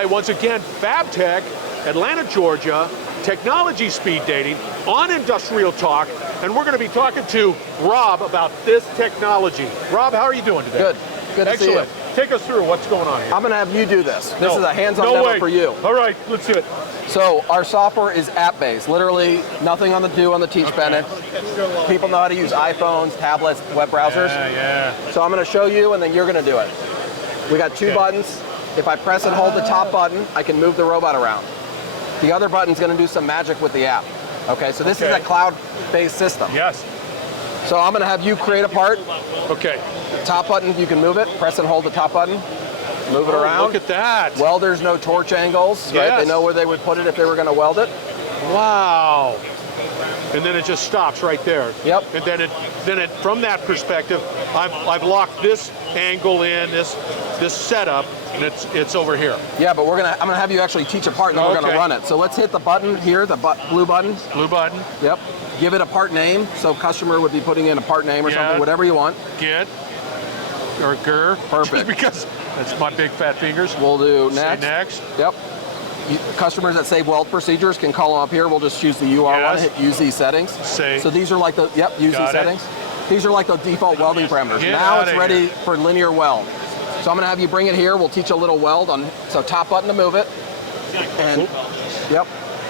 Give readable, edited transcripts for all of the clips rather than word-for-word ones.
right, once again, FABTECH, Atlanta, Georgia, technology speed dating on Industrial Talk, and we're going to be talking to Rob about this technology. Rob, how are you doing today? Good. Good to see you. Take us through what's going on here. I'm going to have you do this. This is a hands-on demo for you. All right, let's do it. So our software is app-based. Literally nothing on the teach Bennett. People know how to use iPhones, tablets, web browsers. Yeah. So I'm going to show you, and then you're going to do it. We got two buttons. If I press and hold the top button, I can move the robot around. The other button's going to do some magic with the app. Okay, so this is a cloud-based system. Yes. So I'm going to have you create a part. Okay. The top button, you can move it. Press and hold the top button. Move it around. Look at that. Welders know torch angles, right? They know where they would put it if they were going to weld it. Wow. And then it just stops right there. Yep. And then it from that perspective, I've locked this angle in, this setup, and it's over here. Yeah, but I'm gonna have you actually teach a part, and then we're gonna run it. So let's hit the button here, the blue button. Blue button. Yep. Give it a part name. So customer would be putting in a part name or something, whatever you want. Get or GER. Perfect. Just because that's my big fat fingers. We'll do next. Say next. Yep. Customers that save weld procedures can call them up here. We'll just choose the UR one, hit use these settings. Save. So these are like use these settings. These are like the default welding parameters. Now it's ready for linear weld. So I'm gonna have you bring it here. We'll teach a little weld on, so top button to move it. And,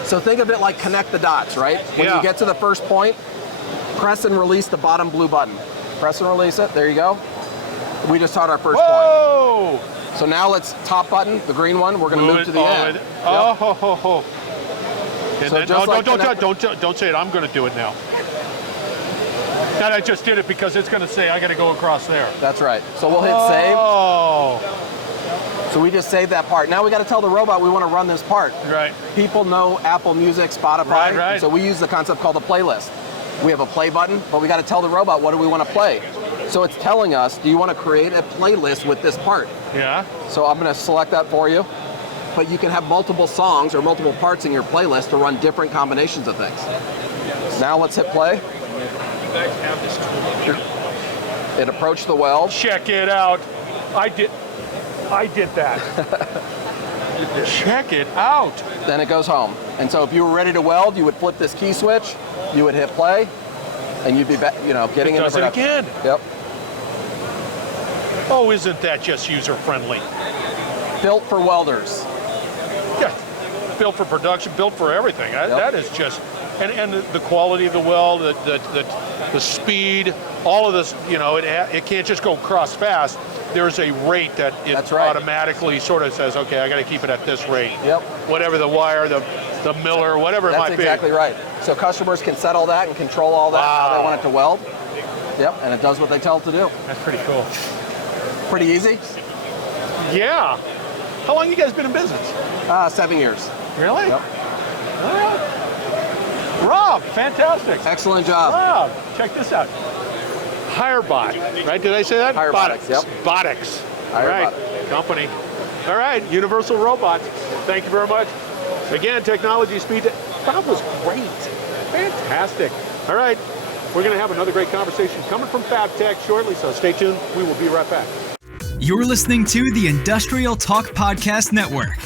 So think of it like connect the dots, right? When you get to the first point, press and release the bottom blue button. Press and release it, there you go. We just taught our first point. So now let's top button, the green one, we're gonna move to the end. And so then, don't say it, I'm gonna do it now. That I just did it because it's gonna say I gotta go across there. That's right. So we'll hit save. So we just saved that part. Now we gotta tell the robot we wanna run this part. Right. People know Apple Music, Spotify. Right. So we use the concept called a playlist. We have a play button, but we gotta tell the robot what do we wanna play. So it's telling us, do you wanna create a playlist with this part? Yeah. So I'm gonna select that for you. But you can have multiple songs or multiple parts in your playlist to run different combinations of things. Now let's hit play. It approached the weld. Check it out. I did that. Check it out. Then it goes home. And so if you were ready to weld, you would flip this key switch, you would hit play, and you'd be getting into production. It again. Yep. Oh, isn't that just user-friendly? Built for welders. Yeah, built for production, built for everything. That is just, and the quality of the weld, the speed, all of this, it can't just go across fast. There's a rate that it automatically sort of says, okay, I got to keep it at this rate. Yep. Whatever the wire, the miller, whatever it might be. That's exactly right. So customers can set all that and control all that, how they want it to weld. Yep, and it does what they tell it to do. That's pretty cool. Pretty easy? Yeah. How long you guys been in business? 7 years. Really? Yep. Rob, fantastic. Excellent job. Rob, check this out. Hirebot, right? Did I say that? Hirebotics, yep. Botics. All Hirebot. right, company. All right, Universal Robots. Thank you very much. Again, technology speed. That was great. Fantastic. All right, we're going to have another great conversation coming from FABTECH shortly, so stay tuned. We will be right back. You're listening to the Industrial Talk Podcast Network.